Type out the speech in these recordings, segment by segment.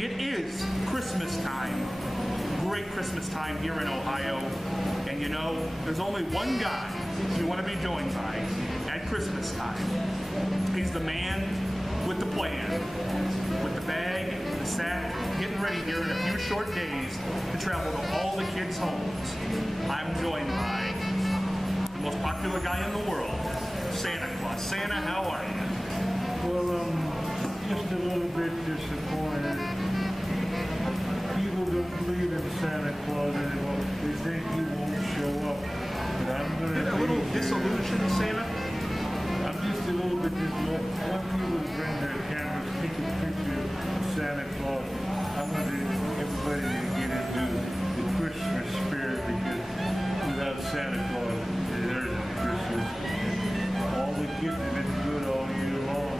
It is Christmas time, great Christmas time here in Ohio, and you know, there's only one guy you want to be joined by at Christmas time. He's the man with the plan, with the bag, the sack, getting ready here in a few short days to travel to all the kids' homes. I'm joined by the most popular guy in the world, Santa Claus. Santa, how are you? Well, just a little bit disappointed. People don't believe in Santa Claus anymore. They think he won't show up. But I'm going to A little disillusioned, Santa? I'm just a little bit disillusioned. I want people to bring their cameras, take a picture of Santa Claus. I want everybody to get into the Christmas spirit, because without Santa Claus, there isn't Christmas. All the kids have been good all year long.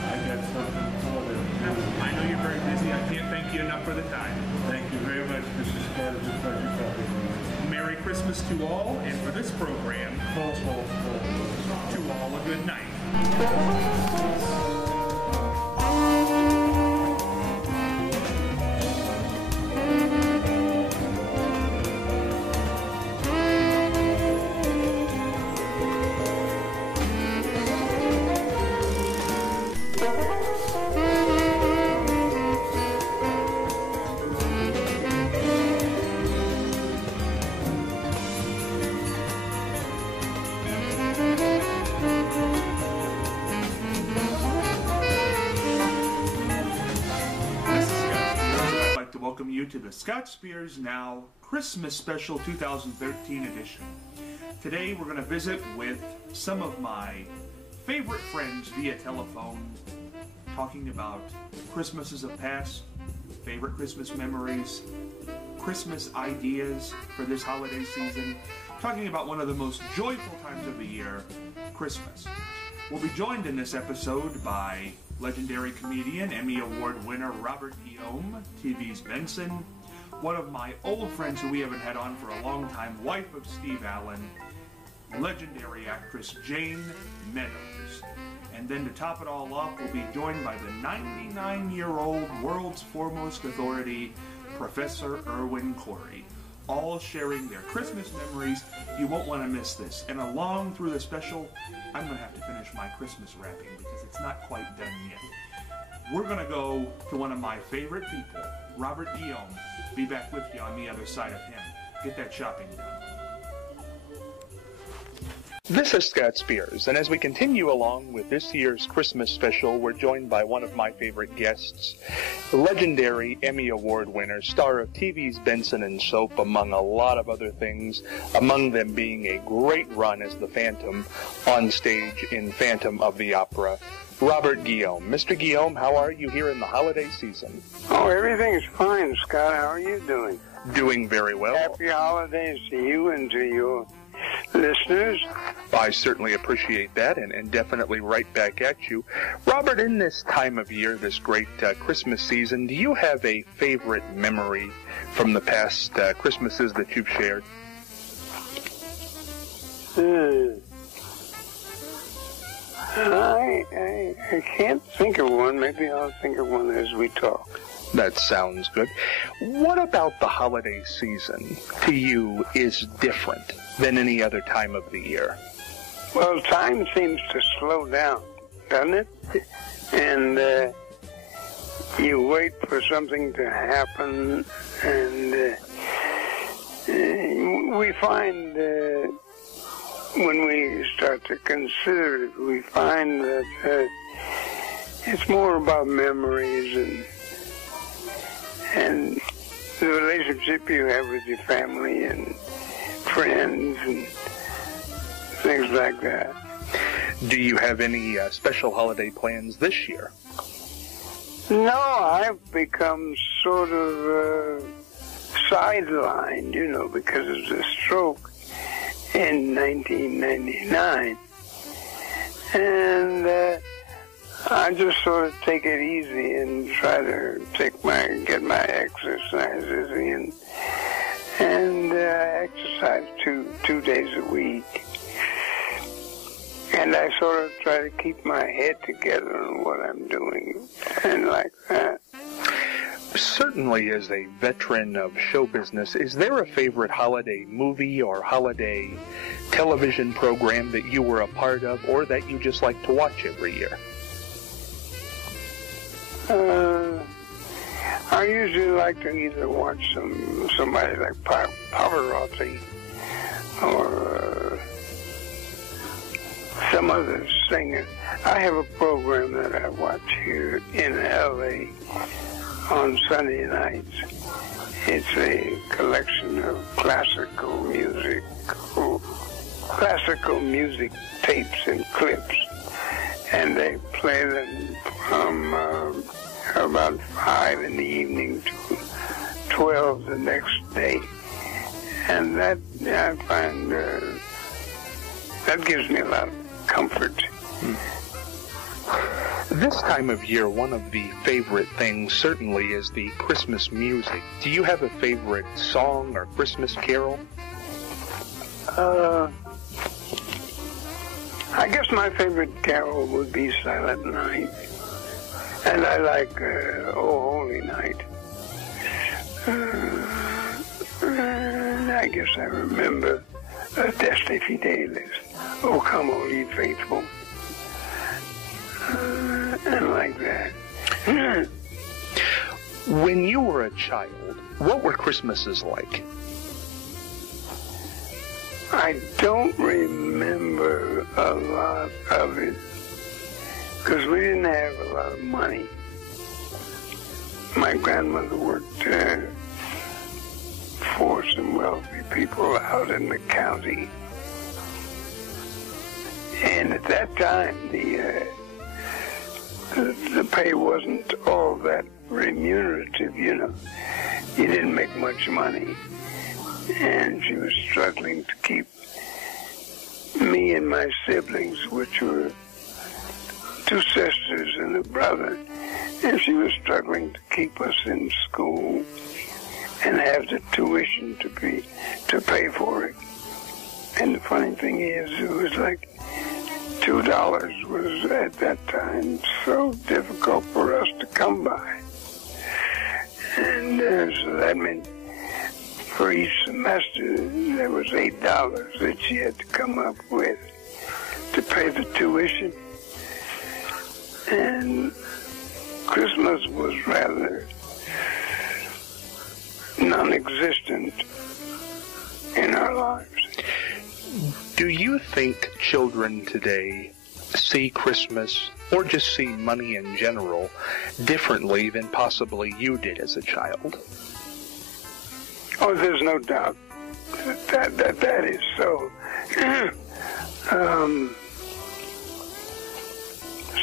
I got something for them. I know you're very busy. I can't thank you enough for the time. Thank you very much, Mrs. Carter. It's a pleasure talking to you. Merry Christmas to all, and for this program, to all a good night. Welcome you to the Scott Spears Now Christmas Special 2013 edition. Today we're going to visit with some of my favorite friends via telephone, talking about Christmases of past, favorite Christmas memories, Christmas ideas for this holiday season, talking about one of the most joyful times of the year, Christmas. We'll be joined in this episode by legendary comedian, Emmy Award winner Robert Guillaume, TV's Benson, one of my old friends who we haven't had on for a long time, wife of Steve Allen, legendary actress Jane Meadows. And then to top it all off, we'll be joined by the 99-year-old world's foremost authority, Professor Irwin Corey, all sharing their Christmas memories. You won't want to miss this. And along through the special, I'm going to have to finish my Christmas wrapping because it's not quite done yet. We're going to go to one of my favorite people, Robert Guillaume. Be back with you on the other side of him. Get that shopping done. This is Scott Spears, and as we continue along with this year's Christmas special, we're joined by one of my favorite guests, the legendary Emmy Award winner, star of TV's Benson and Soap, among a lot of other things, among them being a great run as the Phantom on stage in Phantom of the Opera, Robert Guillaume. Mr. Guillaume, how are you here in the holiday season? Oh, everything's fine, Scott. How are you doing? Doing very well. Happy holidays to you and to your listeners. I certainly appreciate that, and definitely right back at you. Robert, in this time of year, this great Christmas season, do you have a favorite memory from the past Christmases that you've shared? I can't think of one. Maybe I'll think of one as we talk. That sounds good. What about the holiday season to you is different than any other time of the year? Well, time seems to slow down, doesn't it? And you wait for something to happen, and we find when we start to consider it, we find that it's more about memories and the relationship you have with your family and friends and things like that. Do you have any special holiday plans this year? No, I've become sort of sidelined, because of the stroke in 1999. And I just sort of take it easy and try to get my exercises in. And exercise two days a week. And I sort of try to keep my head together on what I'm doing and like that. Certainly, as a veteran of show business, is there a favorite holiday movie or holiday television program that you were a part of or that you just like to watch every year? I usually like to either watch somebody like Pavarotti or some other singer. I have a program that I watch here in L.A. on Sunday nights. It's a collection of classical music tapes and clips, and they play them from about 5 in the evening to 12 the next day. And that, I find, that gives me a lot of comfort. This time of year, one of the favorite things certainly is the Christmas music. Do you have a favorite song or Christmas carol? I guess my favorite carol would be Silent Night. And I like Oh Holy Night. I guess I remember Adeste Fideles, Oh Come All Ye Faithful, and like that. When you were a child, what were Christmases like? I don't remember a lot of it because we didn't have a lot of money. My grandmother worked for some wealthy people out in the county. And at that time, the pay wasn't all that remunerative, you know. You didn't make much money. And she was struggling to keep me and my siblings, which were 2 sisters and a brother, and she was struggling to keep us in school and have the tuition to pay for it. And the funny thing is, it was like $2 was at that time so difficult for us to come by. And so that meant for each semester there was $8 that she had to come up with to pay the tuition. And Christmas was rather non-existent in our lives. Do you think children today see Christmas, or just see money in general, differently than possibly you did as a child? Oh, there's no doubt that is so.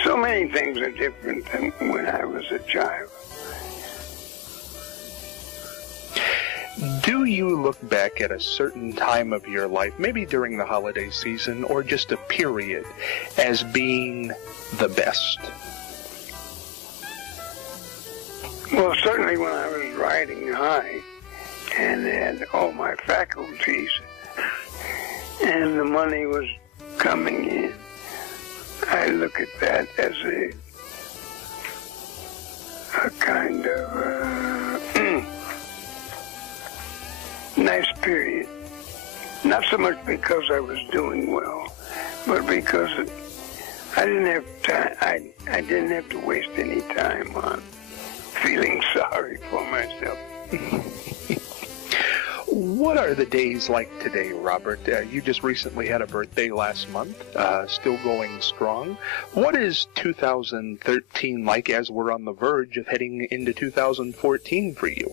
So many things are different than when I was a child. Do you look back at a certain time of your life, maybe during the holiday season, or just a period, as being the best? Well, certainly when I was riding high and had all my faculties and the money was coming in, I look at that as a kind of nice period. Not so much because I was doing well, but because I didn't have time. I didn't have to waste any time on feeling sorry for myself. What are the days like today, Robert? You just recently had a birthday last month, still going strong. What is 2013 like as we're on the verge of heading into 2014 for you?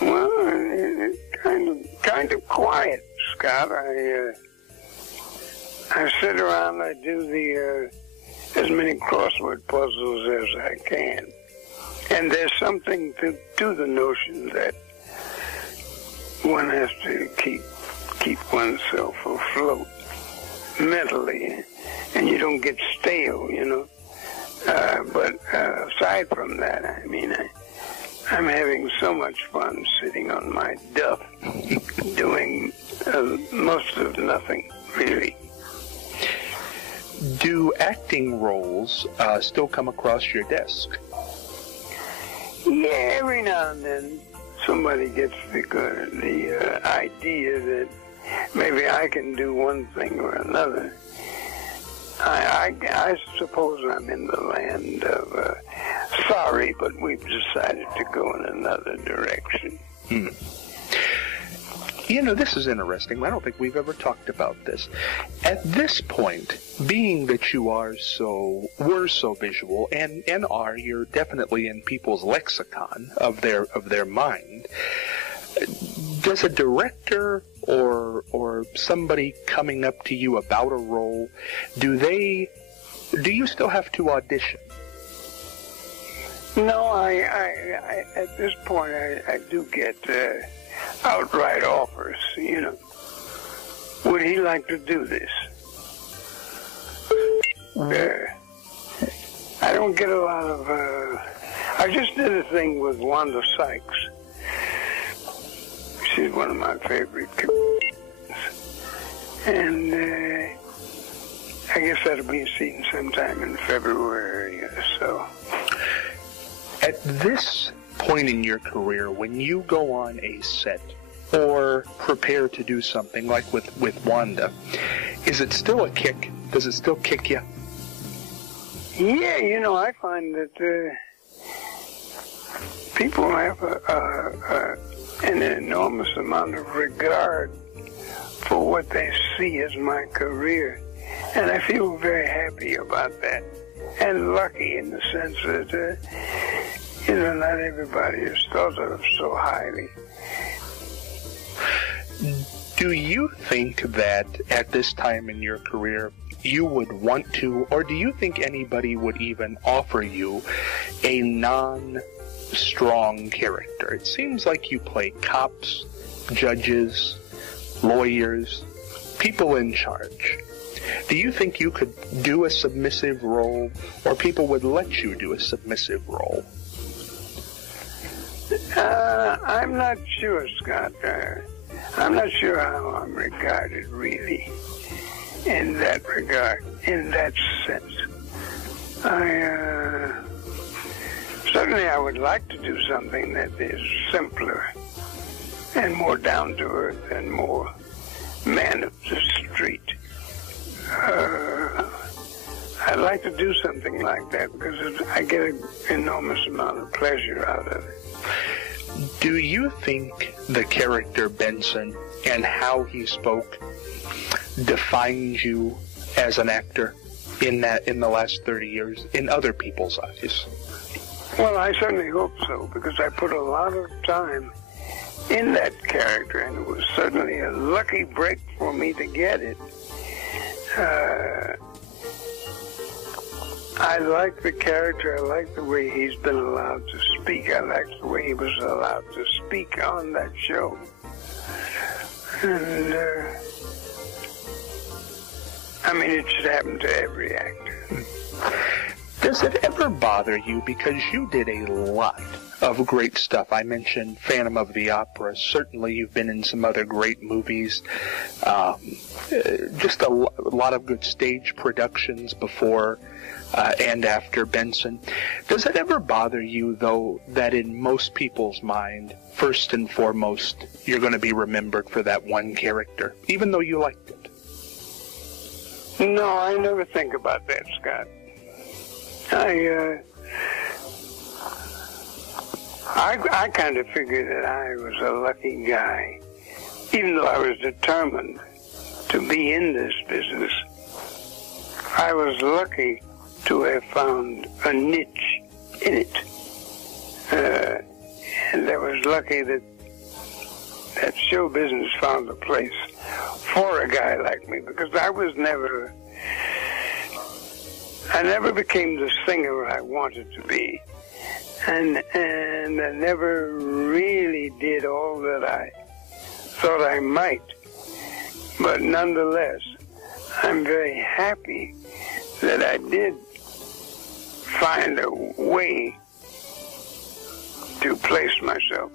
Well, it's kind of quiet, Scott. I sit around, I do as many crossword puzzles as I can. And there's something to the notion that one has to keep oneself afloat mentally, and you don't get stale, you know. But aside from that, I mean, I'm having so much fun sitting on my duff, doing most of nothing, really. Do acting roles still come across your desk? Yeah, every now and then somebody gets the idea that maybe I can do one thing or another. I suppose I'm in the land of sorry, but we've decided to go in another direction. You know, this is interesting. I don't think we've ever talked about this. At this point, being that you were so visual, and you're definitely in people's lexicon of their mind, does a director or somebody coming up to you about a role, do you still have to audition? No, I at this point I do get outright offers. You know, would he like to do this? I don't get a lot of. I just did a thing with Wanda Sykes. She's one of my favorite comedians. And I guess that'll be seen sometime in February or so. At this point in your career, when you go on a set or prepare to do something like with Wanda, is it still a kick? Does it still kick you? Yeah, you know, I find that people have an enormous amount of regard for what they see as my career. And I feel very happy about that. And lucky in the sense that, you know, not everybody is thought of so highly. Do you think that at this time in your career you would want to, or do you think anybody would even offer you a non-strong character? It seems like you play cops, judges, lawyers, people in charge. Do you think you could do a submissive role, or people would let you do a submissive role? I'm not sure, Scott. I'm not sure how I'm regarded, really, in that regard, in that sense. Certainly I would like to do something that is simpler and more down to earth and more man of the street. I'd like to do something like that because I get an enormous amount of pleasure out of it. Do you think the character Benson and how he spoke defines you as an actor in the last 30 years in other people's eyes? Well, I certainly hope so, because I put a lot of time in that character, and it was certainly a lucky break for me to get it. I like the character. I like the way he's been allowed to speak. I like the way he was allowed to speak on that show. And, I mean, it should happen to every actor. Does it ever bother you, because you did a lot of great stuff? I mentioned Phantom of the Opera. Certainly you've been in some other great movies. Just a lot of good stage productions before and after Benson. Does it ever bother you, though, that in most people's mind, first and foremost, you're going to be remembered for that one character, even though you liked it? No, I never think about that, Scott. I kind of figured that I was a lucky guy, even though I was determined to be in this business. I was lucky to have found a niche in it, and I was lucky that show business found a place for a guy like me, because I never became the singer I wanted to be. And I never really did all that I thought I might. But nonetheless, I'm very happy that I did find a way to place myself.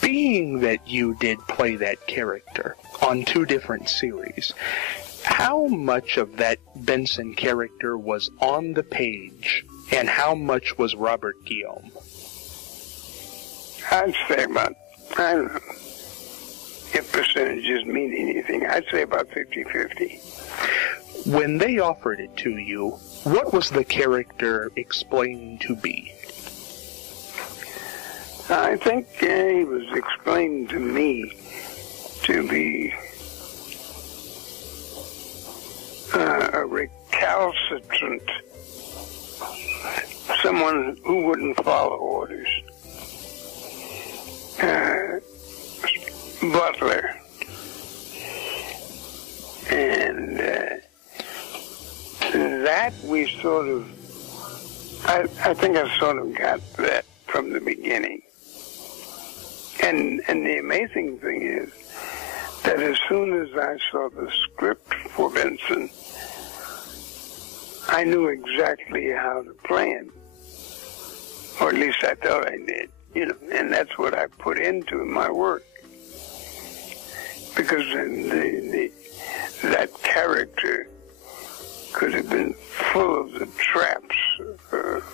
Being that you did play that character on 2 different series, how much of that Benson character was on the page, and how much was Robert Guillaume? I'd say about, I don't know, if percentages mean anything, I'd say about 50-50. When they offered it to you, what was the character explained to be? I think he was explained to me to be a recalcitrant, someone who wouldn't follow orders. Butler. And that we sort of, I think I sort of got that from the beginning. And the amazing thing is that as soon as I saw the script for Benson, I knew exactly how to play him. Or at least I thought I did, you know, and that's what I put into my work. Because that character could have been full of the traps of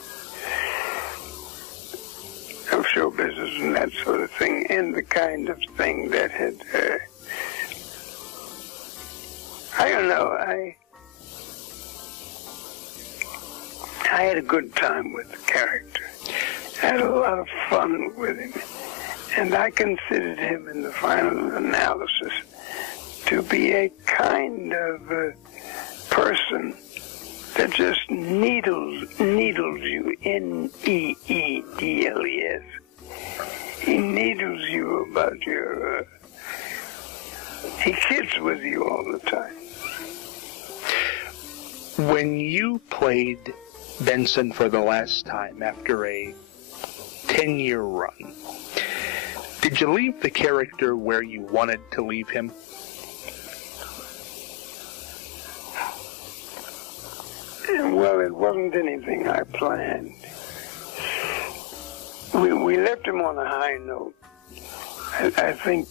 show business and that sort of thing, and the kind of thing that had, I don't know, I had a good time with the character. I had a lot of fun with him. And I considered him in the final analysis to be a kind of person that just needles you, Needles. He needles you about your, he kids with you all the time. When you played Benson for the last time after a 10-year run, did you leave the character where you wanted to leave him? Well, it wasn't anything I planned. We left him on a high note. I think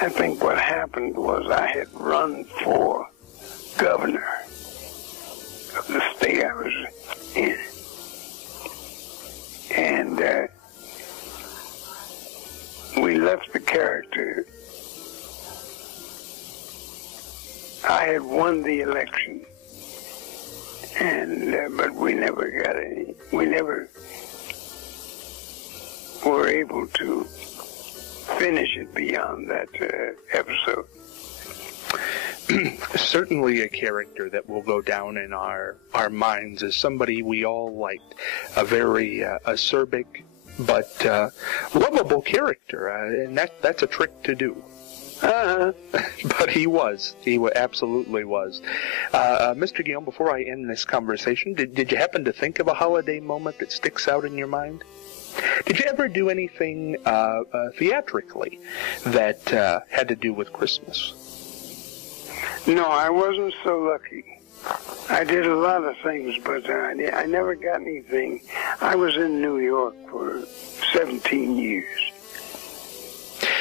I think what happened was I had run for governor of the state I was in, and we left the character. I had won the election, and but we never got any. We never were able to finish it beyond that episode. Certainly a character that will go down in our minds as somebody we all liked. A very acerbic but lovable character, and that's a trick to do. But he absolutely was. Mr. Guillaume, before I end this conversation, did you happen to think of a holiday moment that sticks out in your mind? Did you ever do anything theatrically that had to do with Christmas? No, I wasn't so lucky. I did a lot of things, but I never got anything. I was in New York for 17 years,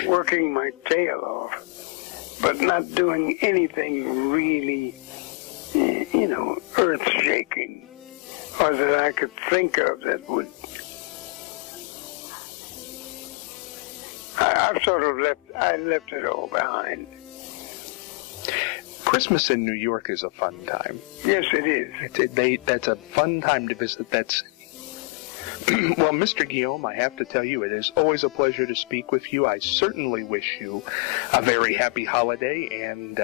working my tail off, but not doing anything really, earth-shaking, or that I could think of that would... I've sort of left it all behind. Christmas in New York is a fun time. Yes, it is. That's a fun time to visit that city. Well, Mr. Guillaume, I have to tell you, it is always a pleasure to speak with you. I certainly wish you a very happy holiday, and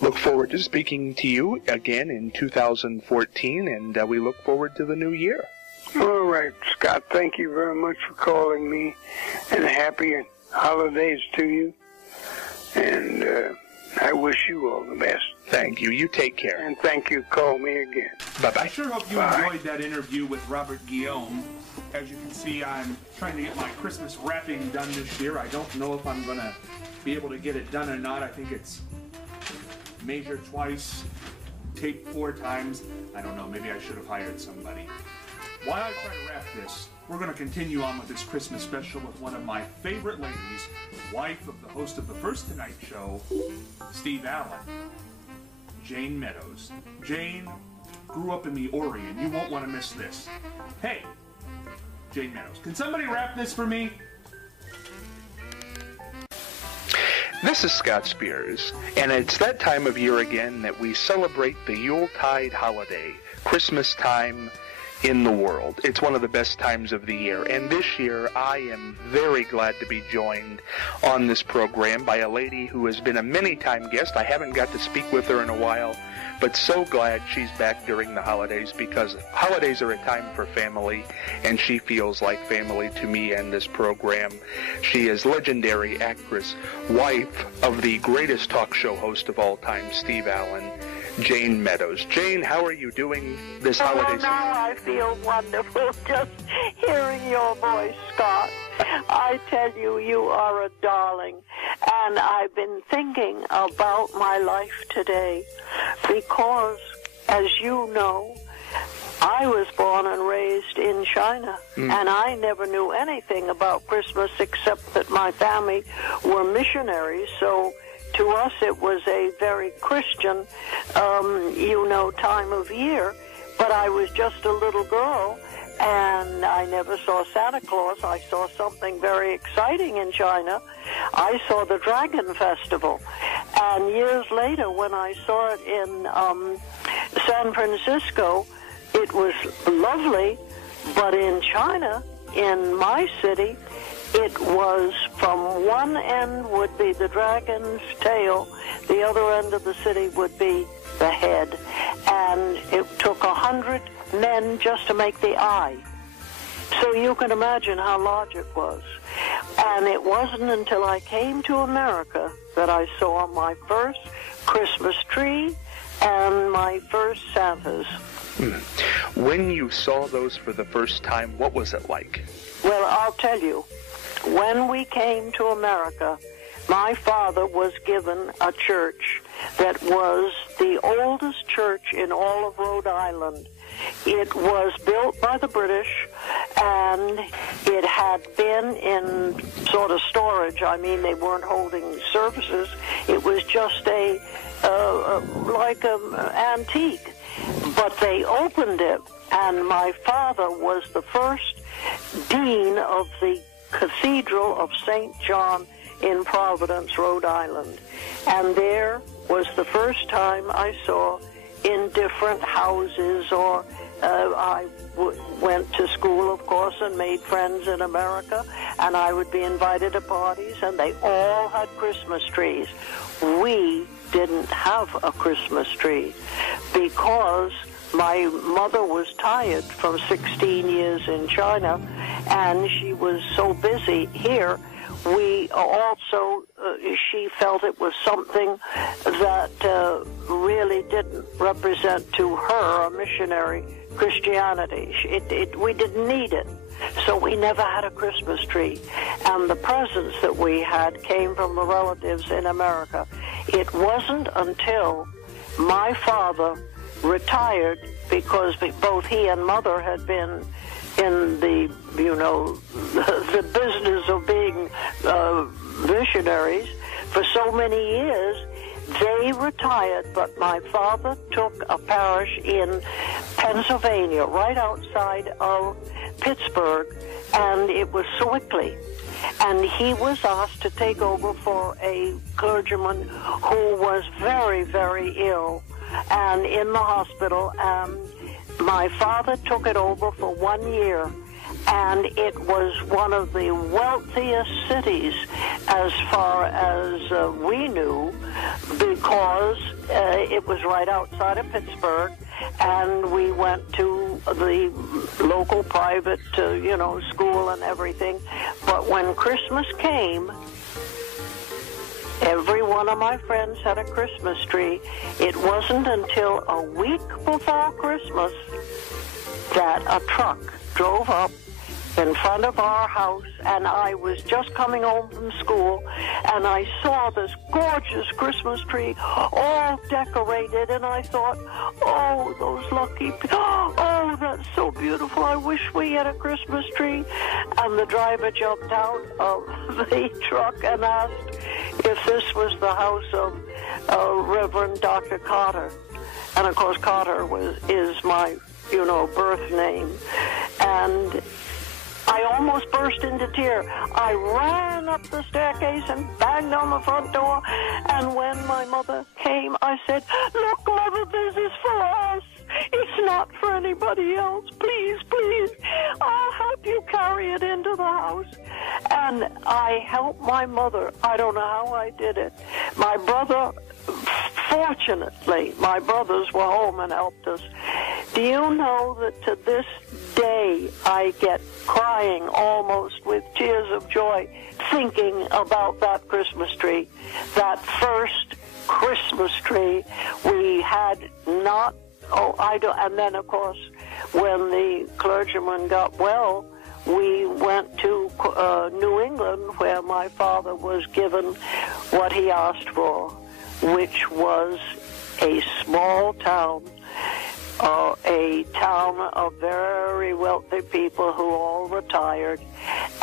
look forward to speaking to you again in 2014, and we look forward to the new year. All right, Scott, thank you very much for calling me, and happy holidays to you, and I wish you all the best. Thank you. You take care. And thank you. Call me again. Bye-bye. I sure hope you enjoyed that interview with Robert Guillaume. As you can see, I'm trying to get my Christmas wrapping done this year. I don't know if I'm going to be able to get it done or not. I think it's measured twice, taped 4 times. I don't know. Maybe I should have hired somebody. while I try to wrap this, we're going to continue on with this Christmas special with one of my favorite ladies, wife of the host of the First Tonight Show, Steve Allen, Jane Meadows. Jane grew up in the Orient. You won't want to miss this. Hey, Jane Meadows, can somebody wrap this for me? This is Scott Spears, and it's that time of year again that we celebrate the Yuletide holiday, Christmas time in the world. It's one of the best times of the year, and this year I am very glad to be joined on this program by a lady who has been a many-time guest. I haven't got to speak with her in a while, but so glad she's back during the holidays, because holidays are a time for family, and she feels like family to me and this program. She is legendary actress, wife of the greatest talk show host of all time, Steve Allen, Jane Meadows. Jane, how are you doing this holiday season? Now I feel wonderful just hearing your voice, Scott. I tell you, you are a darling. And I've been thinking about my life today because, as you know, I was born and raised in China, and I never knew anything about Christmas except that my family were missionaries, so to us it was a very Christian, time of year. But I was just a little girl, and I never saw Santa Claus. I saw something very exciting in China. I saw the Dragon Festival. And years later, when I saw it in San Francisco, it was lovely. But in China, in my city, it was from one end would be the dragon's tail, the other end of the city would be the head. And it took 100 men just to make the eye. So you can imagine how large it was. And it wasn't until I came to America that I saw my first Christmas tree and my first Santas. When you saw those for the first time, what was it like? Well, I'll tell you. When we came to America, my father was given a church that was the oldest church in all of Rhode Island. It was built by the British, and it had been in sort of storage. I mean, they weren't holding services. It was just like an antique. But they opened it, and my father was the first dean of the Cathedral of St. John in Providence, Rhode Island. And there was the first time I saw in different houses, or I went to school, of course, and made friends in America, and I would be invited to parties, and they all had Christmas trees. We didn't have a Christmas tree because my mother was tired from 16 years in China, and she was so busy here. We also, she felt it was something that really didn't represent to her a missionary Christianity. We didn't need it. So we never had a Christmas tree. And the presents that we had came from the relatives in America. It wasn't until my father retired, because both he and mother had been in the, the business of being missionaries for so many years. They retired, but my father took a parish in Pennsylvania, right outside of Pittsburgh, and it was Sewickley. And he was asked to take over for a clergyman who was very, very ill and in the hospital. My father took it over for 1 year, and it was one of the wealthiest cities as far as we knew, because it was right outside of Pittsburgh, and we went to the local private, school and everything. But when Christmas came, every one of my friends had a Christmas tree. It wasn't until a week before Christmas that a truck drove up in front of our house, and I was just coming home from school, and I saw this gorgeous Christmas tree all decorated, and I thought, oh, those lucky people, oh, that's so beautiful. beautiful. I wish we had a Christmas tree. And the driver jumped out of the truck and asked if this was the house of Reverend Dr. Carter. And, of course, Carter is my, birth name. And I almost burst into tears. I ran up the staircase and banged on the front door. And when my mother came, I said, "Look, Mother, this is for us. It's not for anybody else. Please, please, I'll help you carry it into the house." And I helped my mother. I don't know how I did it. My brother, fortunately, my brothers were home and helped us. Do you know that to this day I get crying almost with tears of joy thinking about that Christmas tree, that first Christmas tree we had not. And then, of course, when the clergyman got well, we went to New England, where my father was given what he asked for, which was a small town, a town of very wealthy people who all retired,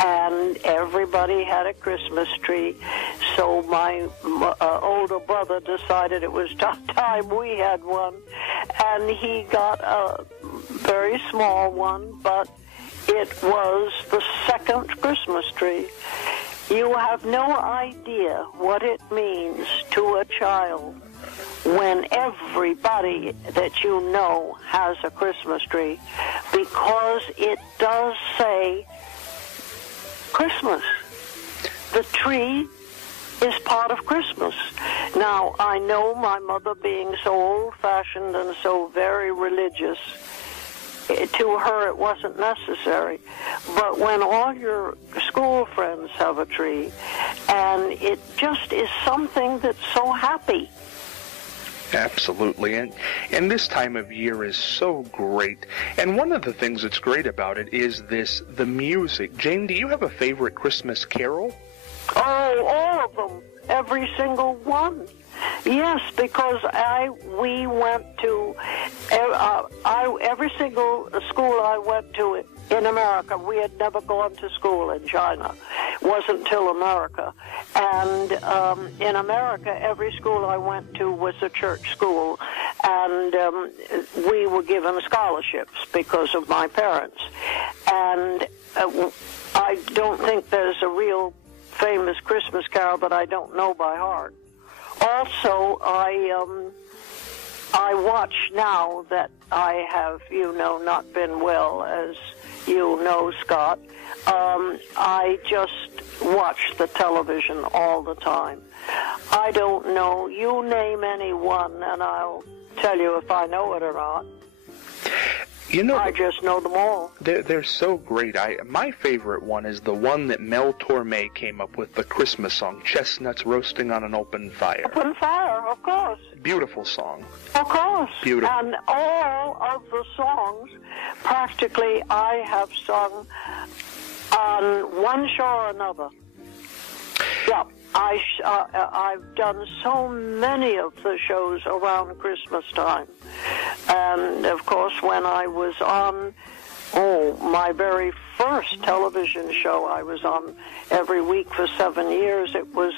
and everybody had a Christmas tree. So my older brother decided it was time we had one, and he got a very small one, but it was the second Christmas tree. You have no idea what it means to a child when everybody that you know has a Christmas tree, because it does say Christmas. The tree is part of Christmas. Now, I know my mother being so old-fashioned and so very religious, to her it wasn't necessary. But when all your school friends have a tree, and it just is something that's so happy. Absolutely, and this time of year is so great. And one of the things that's great about it is the music. Jane, do you have a favorite Christmas carol? Oh, all of them, every single one. Yes, because we went to every single school I went to in America. We had never gone to school in China. It wasn't until America. And in America, every school I went to was a church school, and we were given scholarships because of my parents. And I don't think there's a real famous Christmas carol that I don't know by heart. Also, I watch now that I have, not been well, as you know, Scott. I just watch the television all the time. I don't know. You name any one, and I'll tell you if I know it or not. I just know them all. They're so great. My favorite one is the one that Mel Torme came up with, the Christmas song, Chestnuts Roasting on an Open Fire. Open Fire, of course. Beautiful song. Of course. Beautiful. And all of the songs, practically, I have sung on one show or another. Yeah. I've done so many of the shows around Christmas time. And, of course, when I was on, my very first television show I was on every week for 7 years, it was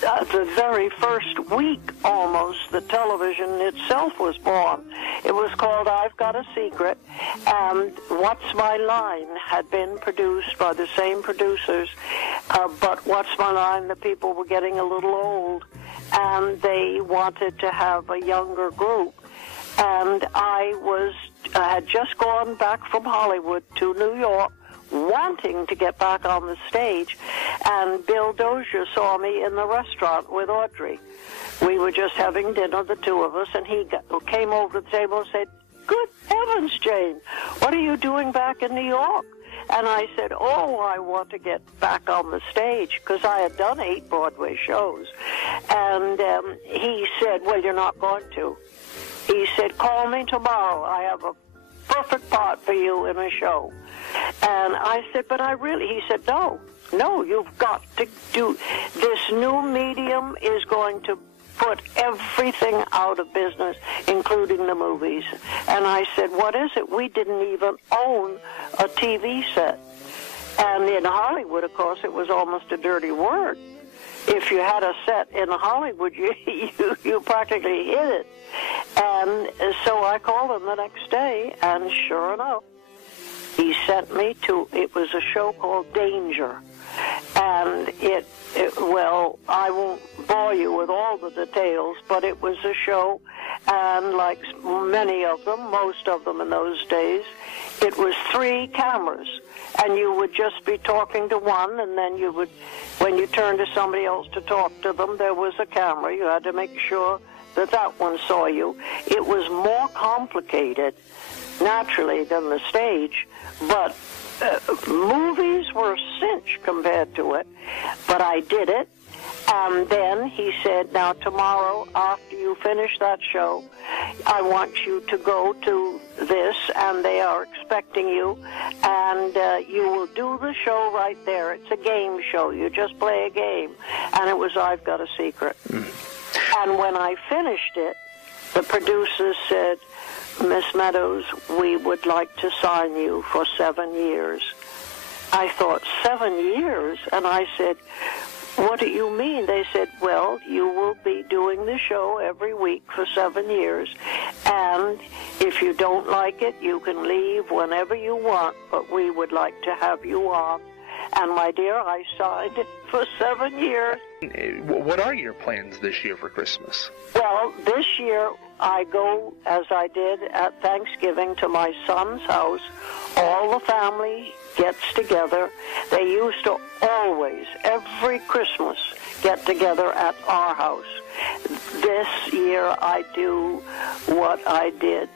the very first week, almost, the television itself was born. It was called I've Got a Secret, and What's My Line had been produced by the same producers, but What's My Line, the people were getting a little old, and they wanted to have a younger group. And I had just gone back from Hollywood to New York, wanting to get back on the stage, and Bill Dozier saw me in the restaurant with Audrey. We were just having dinner, the two of us, and he came over to the table and said, "Good heavens, Jane, what are you doing back in New York?" And I said, I want to get back on the stage, because I had done 8 Broadway shows. And he said, "Well, you're not going to." He said, "Call me tomorrow. I have a perfect part for you in a show." And I said, "But he said, no, you've got to do, this new medium is going to put everything out of business, including the movies. And I said, what is it? We didn't even own a TV set. And in Hollywood, of course, it was almost a dirty word. If you had a set in Hollywood, you practically hid it. And so I called him the next day, and sure enough, he sent me to, it was a show called Danger. And well, I won't bore you with all the details, but it was a show, and like many of them, most of them in those days, it was 3 cameras. And you would just be talking to one, and then you would, when you turned to somebody else to talk to them, there was a camera. You had to make sure that that one saw you. It was more complicated, naturally, than the stage, but movies were a cinch compared to it. But I did it, and then he said, now tomorrow, after you finish that show, I want you to go to this, and they are expecting you, and you will do the show right there. It's a game show. You just play a game. And it was I've Got a Secret. And when I finished it, the producers said, Miss Meadows, we would like to sign you for 7 years. I thought, 7 years? And I said, what do you mean? They said, well, you will be doing the show every week for 7 years, and if you don't like it, you can leave whenever you want, but we would like to have you on. And, my dear, I signed it for 7 years. What are your plans this year for Christmas? Well, this year I go, as I did at Thanksgiving, to my son's house. All the family gets together. They used to always, every Christmas, get together at our house. This year I do what I did,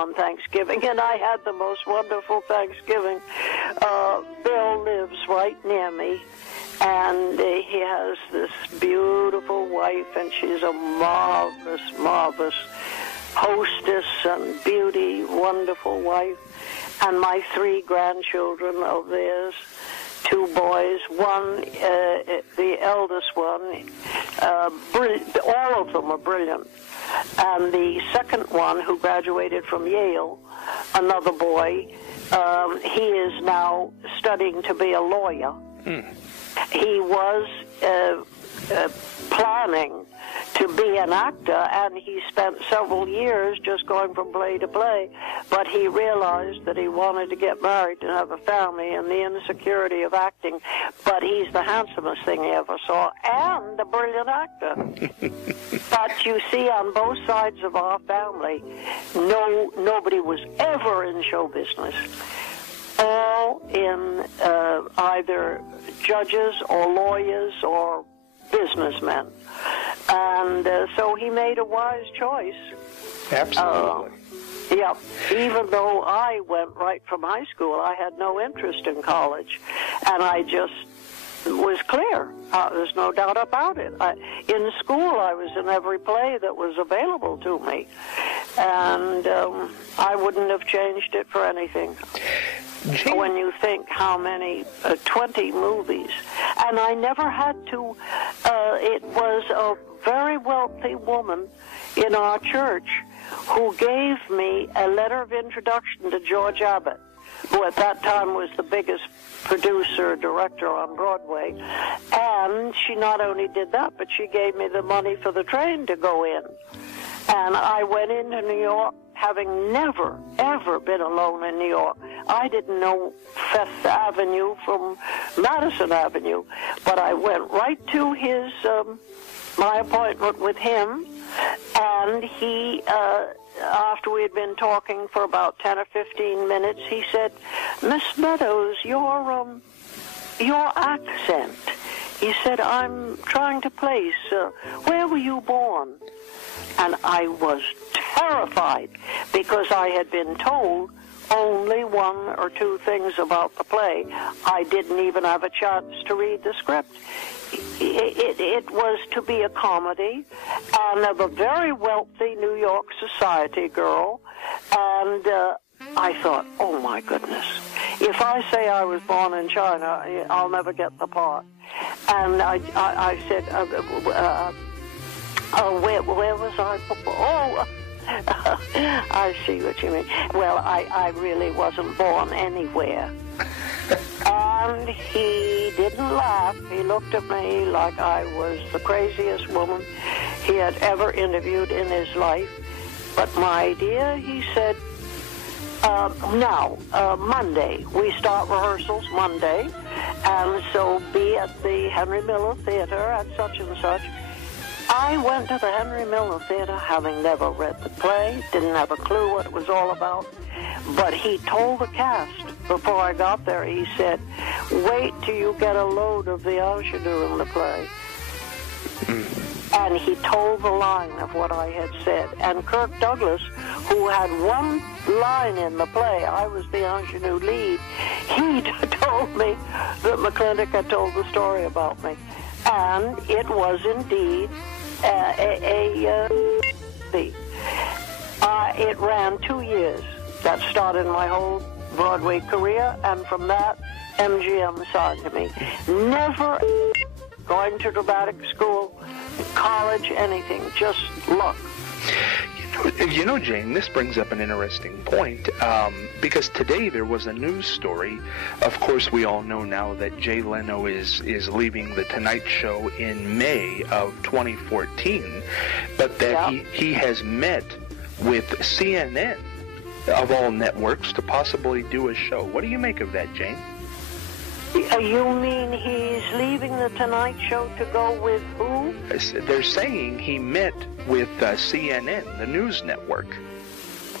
on Thanksgiving, and I had the most wonderful Thanksgiving. Bill lives right near me, and he has this beautiful wife, and she's a marvelous, marvelous hostess and beauty, wonderful wife. And my 3 grandchildren of theirs, 2 boys, one, the eldest one, all of them are brilliant. And the second one, who graduated from Yale, another boy, he is now studying to be a lawyer. He was planning to be an actor, and he spent several years just going from play to play, but he realized that he wanted to get married and have a family, and the insecurity of acting, but he's the handsomest thing he ever saw, and a brilliant actor. But you see, on both sides of our family, nobody was ever in show business. All in either judges or lawyers or businessmen. And so he made a wise choice. Absolutely. Yeah. Even though I went right from high school, I had no interest in college. And I just was clear. There's no doubt about it. In school, I was in every play that was available to me. And I wouldn't have changed it for anything. When you think how many, 20 movies. And I never had to, it was a very wealthy woman in our church who gave me a letter of introduction to George Abbott, who at that time was the biggest producer, director on Broadway. And she not only did that, but she gave me the money for the train to go in. And I went into New York, having never, ever been alone in New York. I didn't know Fifth Avenue from Madison Avenue, but I went right to his, my appointment with him, and he, after we had been talking for about 10 or 15 minutes, he said, Miss Meadows, your accent. He said, I'm trying to place, where were you born? And I was terrified because I had been told only 1 or 2 things about the play. I didn't even have a chance to read the script. It was to be a comedy, and of a very wealthy New York society girl, and I thought, oh my goodness, if I say I was born in China, I'll never get the part. And I said, where was I? Oh, I see what you mean. Well, I really wasn't born anywhere. And he didn't laugh. He looked at me like I was the craziest woman he had ever interviewed in his life. But my dear, he said, Monday. We start rehearsals Monday, and so be at the Henry Miller Theater at such and such. I went to the Henry Miller Theater having never read the play, didn't have a clue what it was all about, but he told the cast before I got there, he said, wait till you get a load of the ingenue in the play. And he told the line of what I had said. And Kirk Douglas, who had one line in the play, I was the ingenue lead, he told me that McClintock had told the story about me. And it was indeed it ran 2 years. That started my whole Broadway career, and from that, MGM signed to me. Never going to dramatic school, college, anything, just luck. You know, Jane, this brings up an interesting point, because today there was a news story. Of course, we all know now that Jay Leno is leaving The Tonight Show in May of 2014, but that he has met with CNN, of all networks, to possibly do a show. What do you make of that, Jane? You mean he's leaving The Tonight Show to go with who? They're saying he met with CNN, the news network.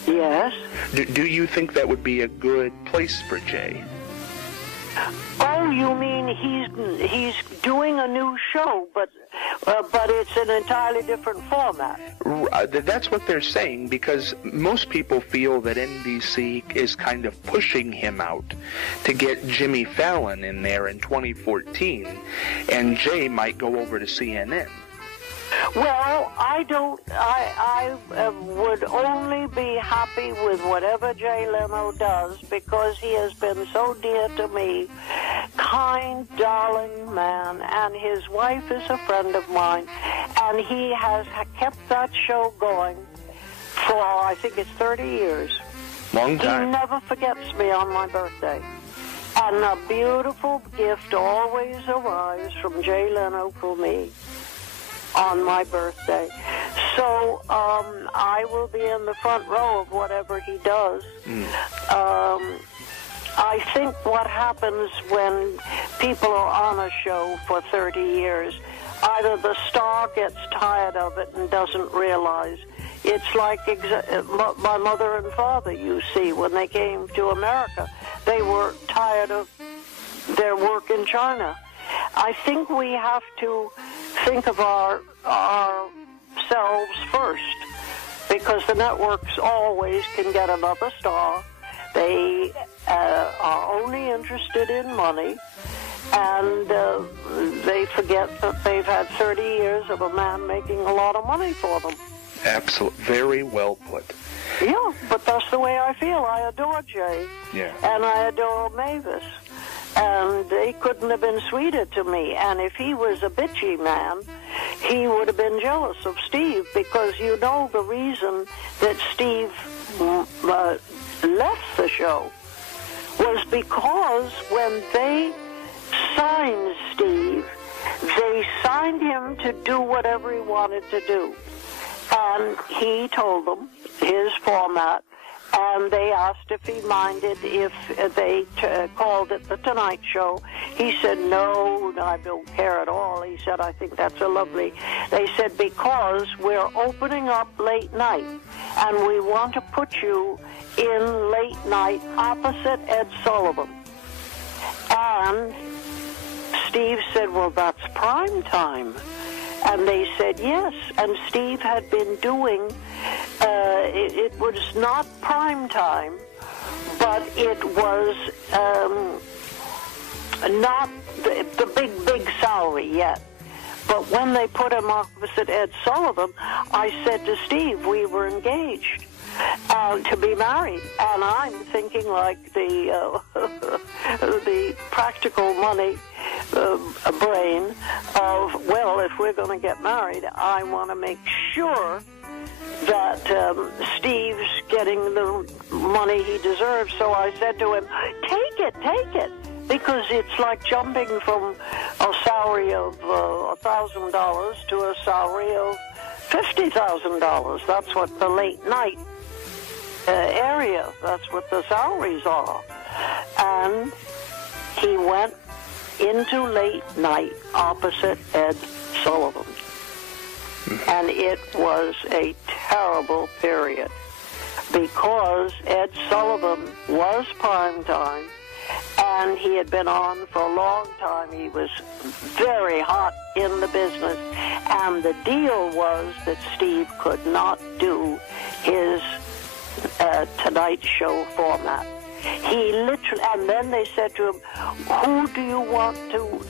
Yes. Do you think that would be a good place for Jay? Oh, you mean he's doing a new show, but it's an entirely different format. That's what they're saying, because most people feel that NBC is kind of pushing him out to get Jimmy Fallon in there in 2014, and Jay might go over to CNN. Well, I would only be happy with whatever Jay Leno does, because he has been so dear to me. Kind, darling man, and his wife is a friend of mine, and he has kept that show going for, I think it's 30 years. Long time. He never forgets me on my birthday. And a beautiful gift always arrives from Jay Leno for me on my birthday. So I will be in the front row of whatever he does. I think what happens when people are on a show for 30 years, either the star gets tired of it and doesn't realize. It's like my mother and father, you see, when they came to America, they were tired of their work in China. I think we have to think of ourselves first, because the networks always can get another star. They are only interested in money, and they forget that they've had 30 years of a man making a lot of money for them. Absolutely. Very well put. Yeah, but that's the way I feel. I adore Jay. Yeah. And I adore Mavis. And they couldn't have been sweeter to me. And if he was a bitchy man, he would have been jealous of Steve, because you know the reason that Steve left the show was because when they signed Steve, they signed him to do whatever he wanted to do. And he told them his format, and they asked if he minded if they called it The Tonight Show. He said, no, I don't care at all. He said, I think that's a lovely... They said, because we're opening up late night, and we want to put you in late night opposite Ed Sullivan. And Steve said, well, that's prime time. And they said yes, and Steve had been doing, it was not prime time, but it was not the big salary yet. But when they put him opposite Ed Sullivan, I said to Steve, we were engaged to be married. And I'm thinking like the practical money brain of, well, if we're going to get married, I want to make sure that Steve's getting the money he deserves. So I said to him, take it, because it's like jumping from a salary of $1,000 to a salary of $50,000. That's what the late night area, that's what the salaries are. And he went into late night opposite Ed Sullivan. And it was a terrible period because Ed Sullivan was prime time, and he had been on for a long time. He was very hot in the business, and the deal was that Steve could not do his Tonight Show format. He literally, and then they said to him, who do you want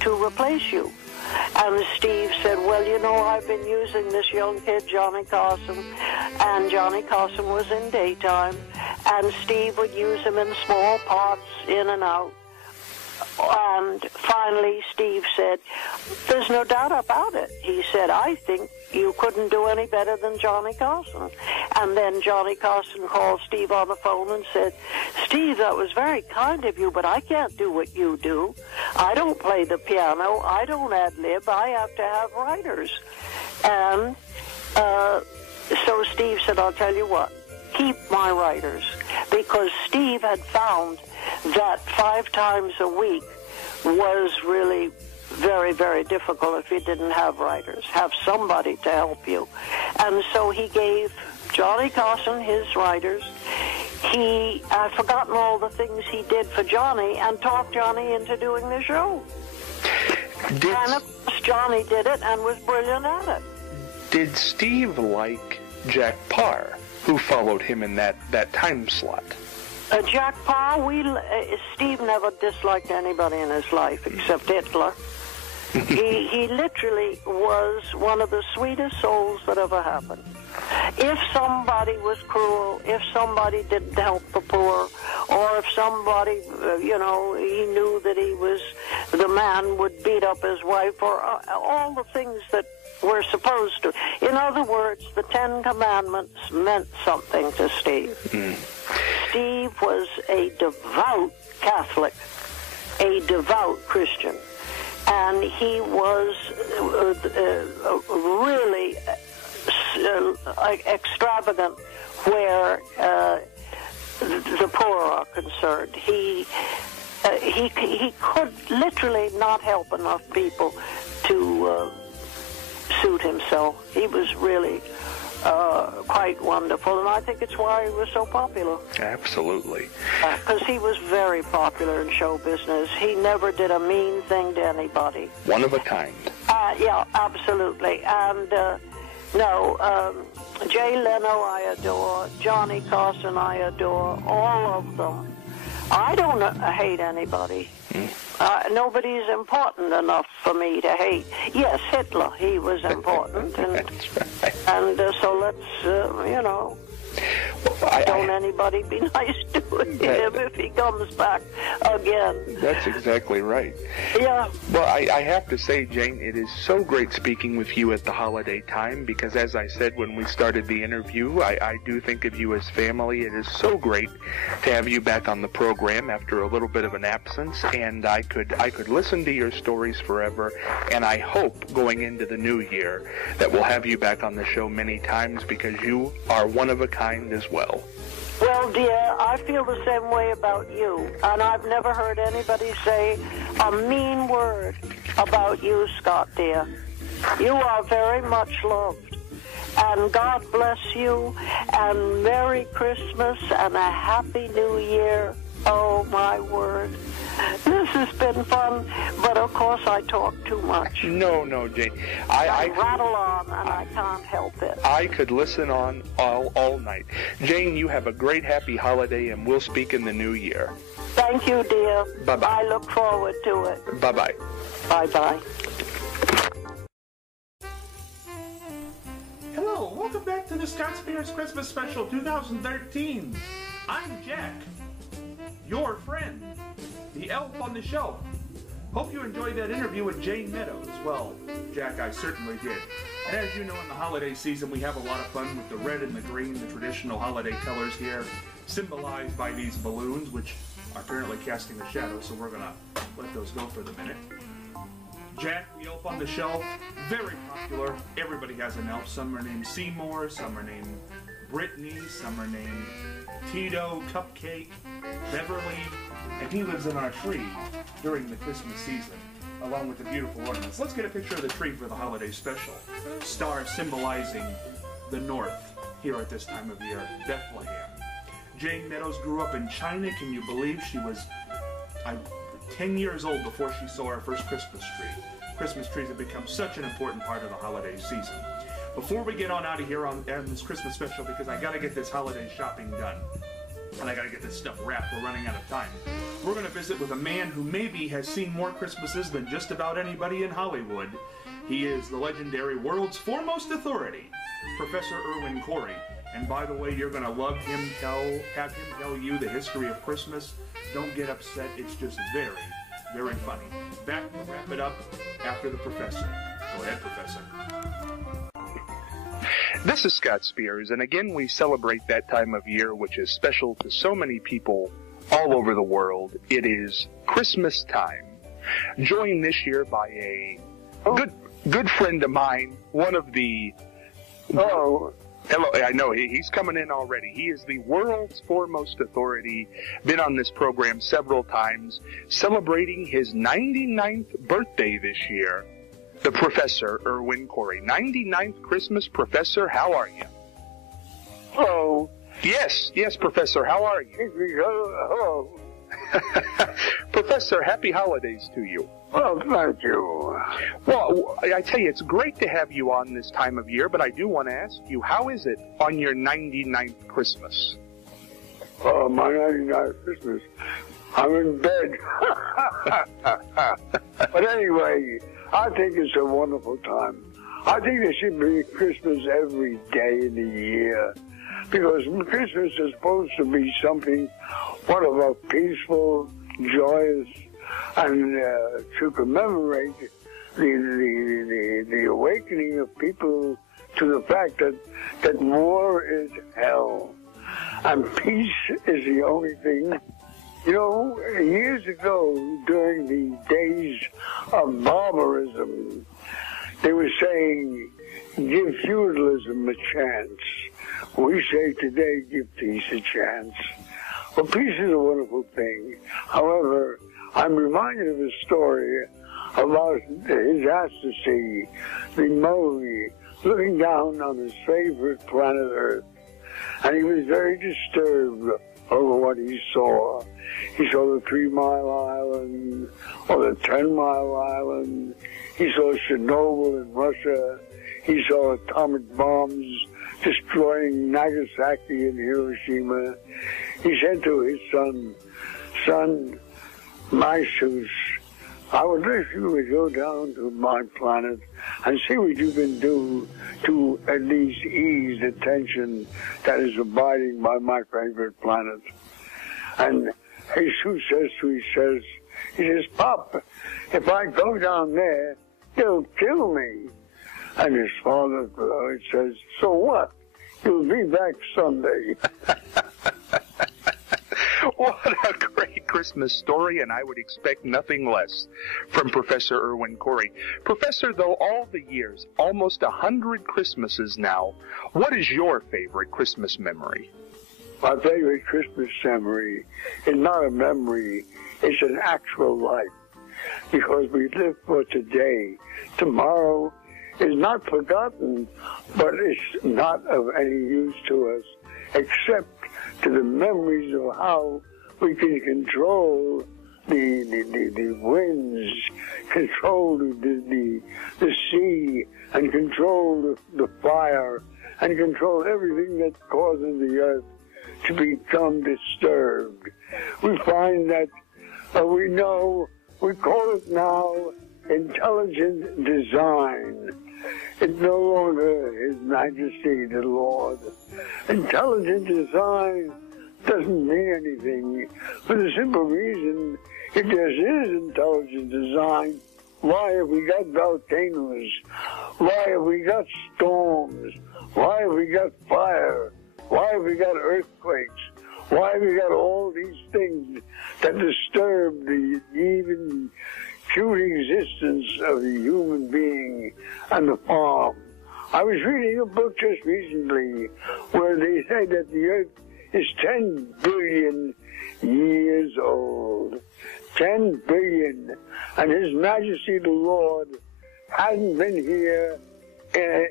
to replace you? And Steve said, well, you know, I've been using this young kid, Johnny Carson, and Johnny Carson was in daytime, and Steve would use him in small parts, in and out. And finally, Steve said, there's no doubt about it. He said, I think you couldn't do any better than Johnny Carson. And then Johnny Carson called Steve on the phone and said, Steve, that was very kind of you, but I can't do what you do. I don't play the piano. I don't ad-lib. I have to have writers. And so Steve said, I'll tell you what, keep my writers. Because Steve had found that 5 times a week was really very, very difficult if you didn't have writers, have somebody to help you. And so he gave Johnny Carson his writers. I've forgotten all the things he did for Johnny and talked Johnny into doing the show. And of course Johnny did it and was brilliant at it. Did Steve like Jack Paar, who followed him in that time slot? Jack Paar, Steve never disliked anybody in his life except Hitler. He literally was one of the sweetest souls that ever happened. If somebody was cruel, if somebody didn't help the poor, or if somebody, he knew that the man would beat up his wife, or all the things that we're supposed to. In other words, the 10 Commandments meant something to Steve. Steve was a devout Catholic, a devout Christian, and he was really extravagant where the poor are concerned. He could literally not help enough people to suit himself. He was really quite wonderful, and I think it's why he was so popular. Absolutely. Because he was very popular in show business. He never did a mean thing to anybody. One of a kind. Yeah, absolutely. And Jay Leno I adore, Johnny Carson I adore, all of them. I don't hate anybody. Nobody's important enough for me to hate. Yes, Hitler, he was important. And so let's, don't anybody be nice to him if he comes back again. That's exactly right. Yeah. Well, I have to say, Jane, it is so great speaking with you at the holiday time because, as I said when we started the interview, I do think of you as family. It is so great to have you back on the program after a little bit of an absence, and I could listen to your stories forever, and I hope going into the new year that we'll have you back on the show many times because you are one of a kind as well. Well, dear, I feel the same way about you, and I've never heard anybody say a mean word about you, Scott, dear. You are very much loved, and God bless you, and Merry Christmas, and a Happy New Year. Oh, my word. This has been fun, but of course I talk too much. No, Jane. I rattle on, and I can't help it. I could listen on all night. Jane, you have a great, happy holiday, and we'll speak in the new year. Thank you, dear. Bye-bye. I look forward to it. Bye-bye. Bye-bye. Hello, welcome back to the Scott Spears Christmas Special 2013. I'm Jack, your friend, the elf on the shelf. Hope you enjoyed that interview with Jane Meadows. Well, Jack, I certainly did. And as you know, in the holiday season, we have a lot of fun with the red and the green, the traditional holiday colors here, symbolized by these balloons, which are currently casting a shadow, so we're going to let those go for the minute. Jack, the elf on the shelf, very popular. Everybody has an elf. Some are named Seymour, some are named Brittany, some are named Tito, Cupcake, Beverly, and he lives in our tree during the Christmas season, along with the beautiful ornaments. Let's get a picture of the tree for the holiday special. Star symbolizing the north here at this time of year, Bethlehem. Jane Meadows grew up in China. Can you believe she was 10 years old before she saw our first Christmas tree? Christmas trees have become such an important part of the holiday season. Before we get on out of here on this Christmas special, because I got to get this holiday shopping done, and I got to get this stuff wrapped, we're running out of time. We're going to visit with a man who maybe has seen more Christmases than just about anybody in Hollywood. He is the legendary world's foremost authority, Professor Irwin Corey. And by the way, you're going to love him have him tell you the history of Christmas. Don't get upset, it's just very, very funny. Back to wrap it up after the professor. Go ahead, Professor. This is Scott Spears, and again we celebrate that time of year which is special to so many people all over the world. It is Christmas time. Joined this year by a good friend of mine, one of the... Hello, I know, he's coming in already. He is the world's foremost authority, been on this program several times, celebrating his 99th birthday this year. The Professor Irwin Corey. 99th Christmas, Professor, how are you? Hello. Yes, Professor, how are you? Hello. Professor, happy holidays to you. Well, thank you. Well, I tell you, it's great to have you on this time of year, but I do want to ask you, how is it on your 99th Christmas? Oh, my 99th Christmas. I'm in bed. But anyway, I think it's a wonderful time. I think there should be Christmas every day in the year, because Christmas is supposed to be something wonderful, peaceful, joyous, and to commemorate the awakening of people to the fact that war is hell, and peace is the only thing. You know, years ago, during the days of barbarism, they were saying, give feudalism a chance. We say today, give peace a chance. Well, peace is a wonderful thing. However, I'm reminded of a story about His Majesty, the Maui, looking down on his favorite planet Earth. And he was very disturbed over what he saw. He saw the 3 Mile Island, or the 10 Mile Island. He saw Chernobyl in Russia. He saw atomic bombs destroying Nagasaki and Hiroshima. He said to his son, Mysus, I would wish you would go down to my planet and see what you can do to at least ease the tension that is abiding by my favorite planet. And Jesus says to he says, Pop, if I go down there, they'll kill me. And his father says, so what? You'll be back Sunday. What a great Christmas story, and I would expect nothing less from Professor Irwin Corey. Professor, though all the years, almost 100 Christmases now, what is your favorite Christmas memory? My favorite Christmas memory is not a memory, it's an actual life. Because we live for today. Tomorrow is not forgotten, but it's not of any use to us, except to the memories of how we can control the winds, control the sea, and control the fire, and control everything that causes the earth to become disturbed. We find that, we call it now intelligent design. It's no longer His Majesty the Lord. Intelligent design doesn't mean anything for the simple reason if there is intelligent design, why have we got volcanoes? Why have we got storms? Why have we got fire? Why have we got earthquakes? Why have we got all these things that disturb the even cute existence of the human being and the farm? I was reading a book just recently where they say that the earth is 10 billion years old. 10 billion. And His Majesty the Lord hasn't been here in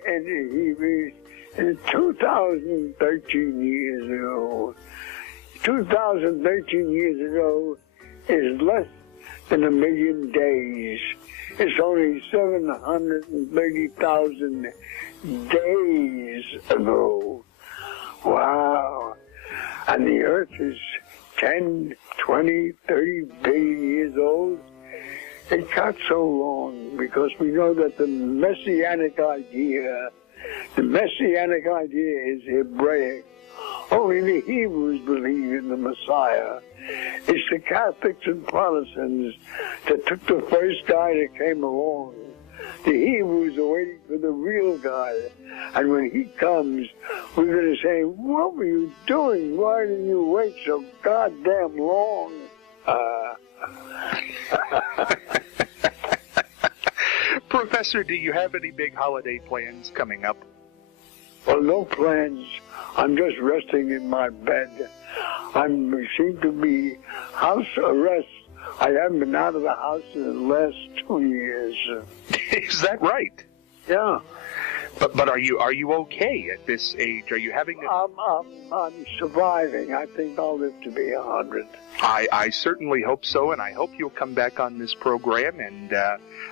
2013 years ago. 2013 years ago is less than a million days. It's only 730,000 days ago. Wow. And the earth is 10, 20, 30 billion years old. It got so long because we know that the messianic idea is Hebraic. Only the Hebrews believe in the Messiah. It's the Catholics and Protestants that took the first guy that came along. The Hebrews are waiting for the real guy. And when he comes, we're going to say, what were you doing? Why did you wait so goddamn long? Professor, do you have any big holiday plans coming up? Well, no plans. I'm just resting in my bed. I seem to be house arrest. I haven't been out of the house in the last 2 years. Is that right? Yeah. But are you okay at this age? Are you having? I'm surviving. I think I'll live to be 100. I certainly hope so, and I hope you'll come back on this program, and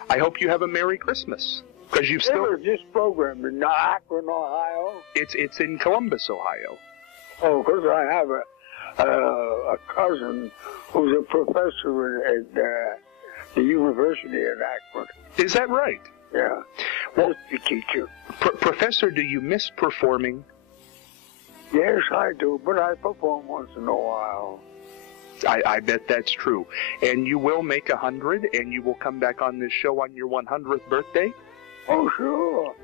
I hope you have a Merry Christmas. Because you've still... Where is this program? In Akron, Ohio? It's in Columbus, Ohio. Oh, because I have a cousin who's a professor at the University of Akron. Is that right? Yeah. Well, the teacher. Professor, do you miss performing? Yes, I do, but I perform once in a while. I bet that's true. And you will make 100, and you will come back on this show on your 100th birthday? Oh, sure.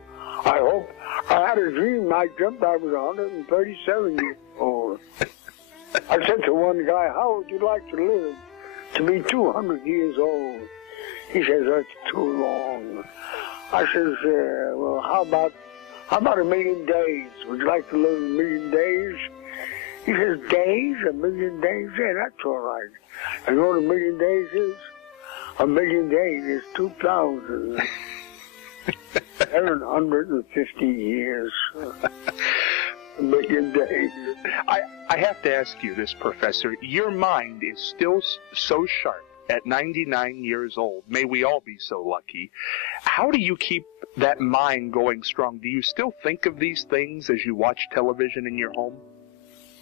I hope. I had a dream. I dreamt I was 137 years old. I said to one guy, how would you like to live to be 200 years old? He says, that's too long. I says, well, how about 1 million days? Would you like to live 1 million days? He says, days? 1 million days? Yeah, that's all right. And you know what 1 million days is? 1 million days is 2,000. 750 years. 1 million days. I have to ask you this, Professor. Your mind is still so sharp at 99 years old. May we all be so lucky. How do you keep that mind going strong? Do you still think of these things as you watch television in your home?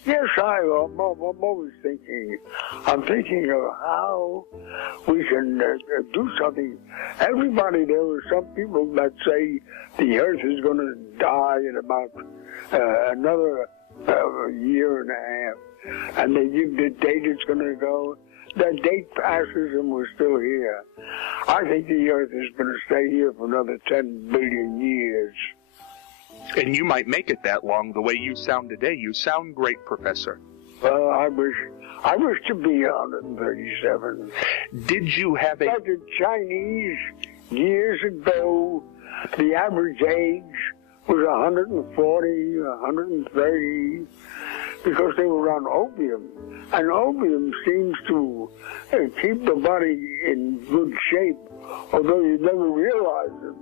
Yes, I'm always thinking. I'm thinking of how we can do something. Everybody, there are some people that say the earth is going to die in about another year and a half. And they give the date it's going to go. That date passes and we're still here. I think the earth is going to stay here for another 10 billion years. And you might make it that long the way you sound today. You sound great, Professor. Well, I wish to be 137. Did you have a... Like the Chinese, years ago, the average age was 140, 130, because they were on opium. And opium seems to keep the body in good shape, although you never realize it.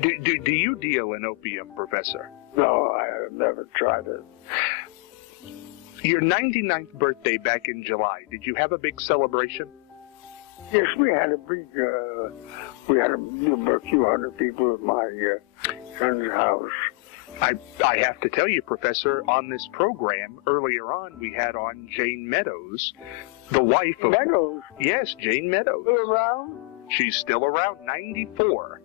Do you deal in opium, Professor? No, I have never tried it. Your 99th birthday back in July, did you have a big celebration? Yes, we had a big, we had a few hundred people at my son's house. I have to tell you, Professor, on this program, earlier on, we had on Jane Meadows, the wife of... Meadows? Yes, Jane Meadows. Still around? She's still around, 94.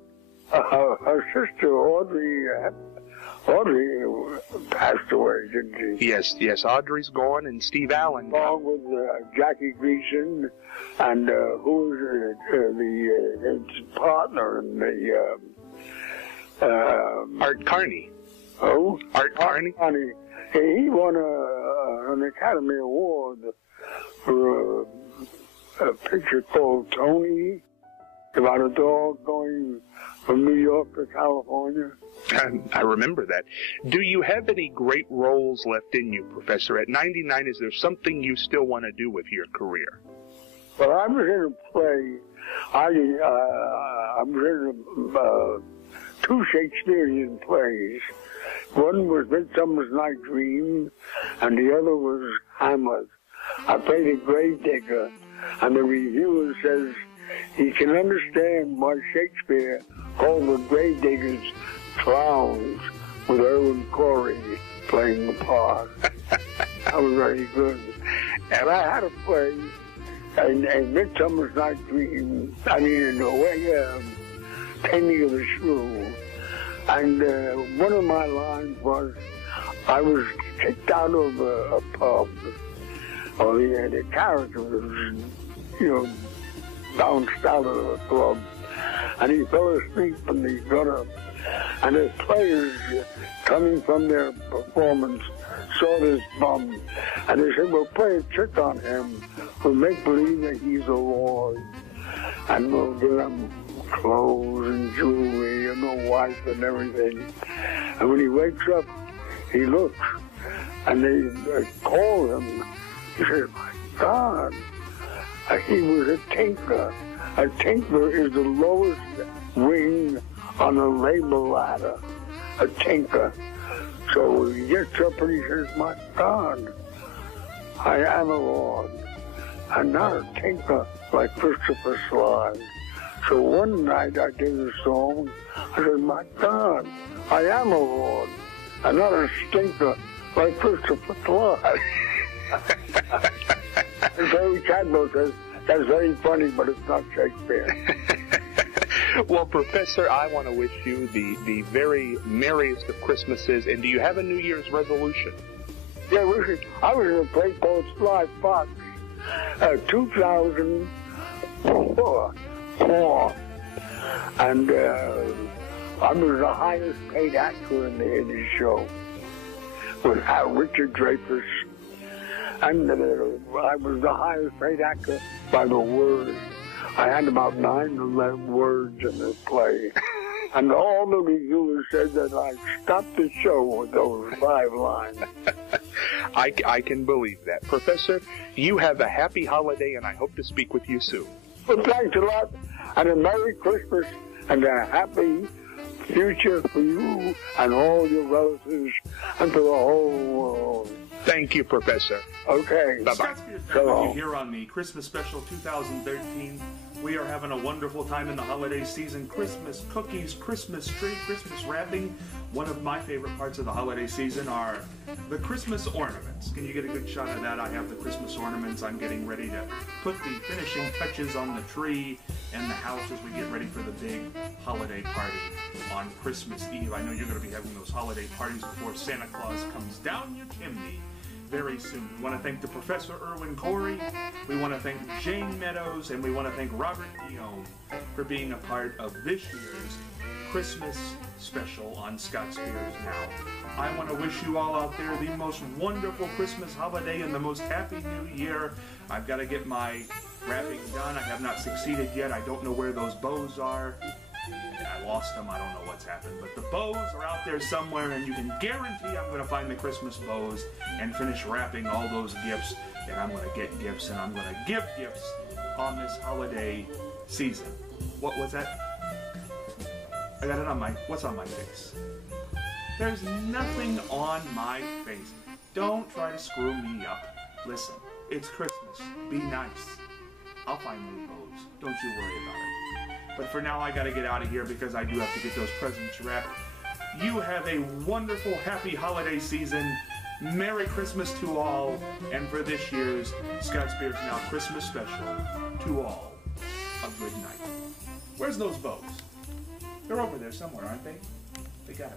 Her sister, Audrey Audrey passed away, didn't she? Yes, Audrey's gone, and Steve Allen. Along with Jackie Gleason, and who was his partner in the... Art Carney. Oh? Art Carney? He won an Academy Award for a picture called Tony, about a dog going from New York to California. I remember that. Do you have any great roles left in you, Professor? At 99, is there something you still want to do with your career? Well, I was in a play. I was in two Shakespearean plays. One was Midsummer's Night Dream, and the other was Hamlet. I played a grave digger, and the reviewer says he can understand why Shakespeare called the grave diggers clowns, with Erwin Corey playing the part. That was very good. And I had a play, a Midsummer's Night Dream, in a way, Taming of the Shrew. And one of my lines was, I was kicked out of a pub, or the character was, bounced out of the club, and he fell asleep and he got up. And the players coming from their performance saw this bum, and they said, we'll play a trick on him. We'll make believe that he's a lord, and we'll give him clothes and jewelry and a wife and everything. And when he wakes up, he looks, and they call him. He said, my God, he was a tinker. A tinker is the lowest ring on a labor ladder, a tinker. So he gets up and he says, my God, I am a lord. I'm not a tinker like Christopher Sly. So one night I did a song, I said, my God, I am a lord. I'm not a stinker like Christopher Sly. And Barry Cadwell says, that's very funny, but it's not Shakespeare. Well, Professor, I want to wish you the very merriest of Christmases. And do you have a New Year's resolution? Yeah, I was in a place called Sly Fox, 2004. And I was the highest paid actor in the show, with Richard Dreyfuss. And I was the highest paid actor by the word. I had about 9 to 11 words in this play. And all the reviewers said that I stopped the show with those 5 lines. I can believe that. Professor, you have a happy holiday, and I hope to speak with you soon. Well, thanks a lot, and a Merry Christmas, and a happy future for you and all your relatives and for the whole world. Thank you, Professor. Okay. Bye-bye. Scott Spears back with you here on the Christmas Special 2013. We are having a wonderful time in the holiday season. Christmas cookies, Christmas tree, Christmas wrapping. One of my favorite parts of the holiday season are the Christmas ornaments. Can you get a good shot of that? I have the Christmas ornaments. I'm getting ready to put the finishing touches on the tree and the house as we get ready for the big holiday party on Christmas Eve. I know you're going to be having those holiday parties before Santa Claus comes down your chimney very soon. We want to thank the Professor Erwin Corey, we want to thank Jane Meadows, and we want to thank Robert Dion for being a part of this year's Christmas special on Scott Spears Now. I want to wish you all out there the most wonderful Christmas holiday and the most happy new year. I've got to get my wrapping done. I have not succeeded yet. I don't know where those bows are. I lost them. I don't know what's happened. But the bows are out there somewhere, and you can guarantee I'm going to find the Christmas bows and finish wrapping all those gifts. And I'm going to get gifts, and I'm going to give gifts on this holiday season. What was that? I got it on what's on my face? There's nothing on my face. Don't try to screw me up. Listen, it's Christmas. Be nice. I'll find new bows. Don't you worry about it. But for now, I got to get out of here because I do have to get those presents wrapped. You have a wonderful, happy holiday season. Merry Christmas to all. And for this year's Scott Spears Now Christmas special, to all, a good night. Where's those bows? They're over there somewhere, aren't they? They got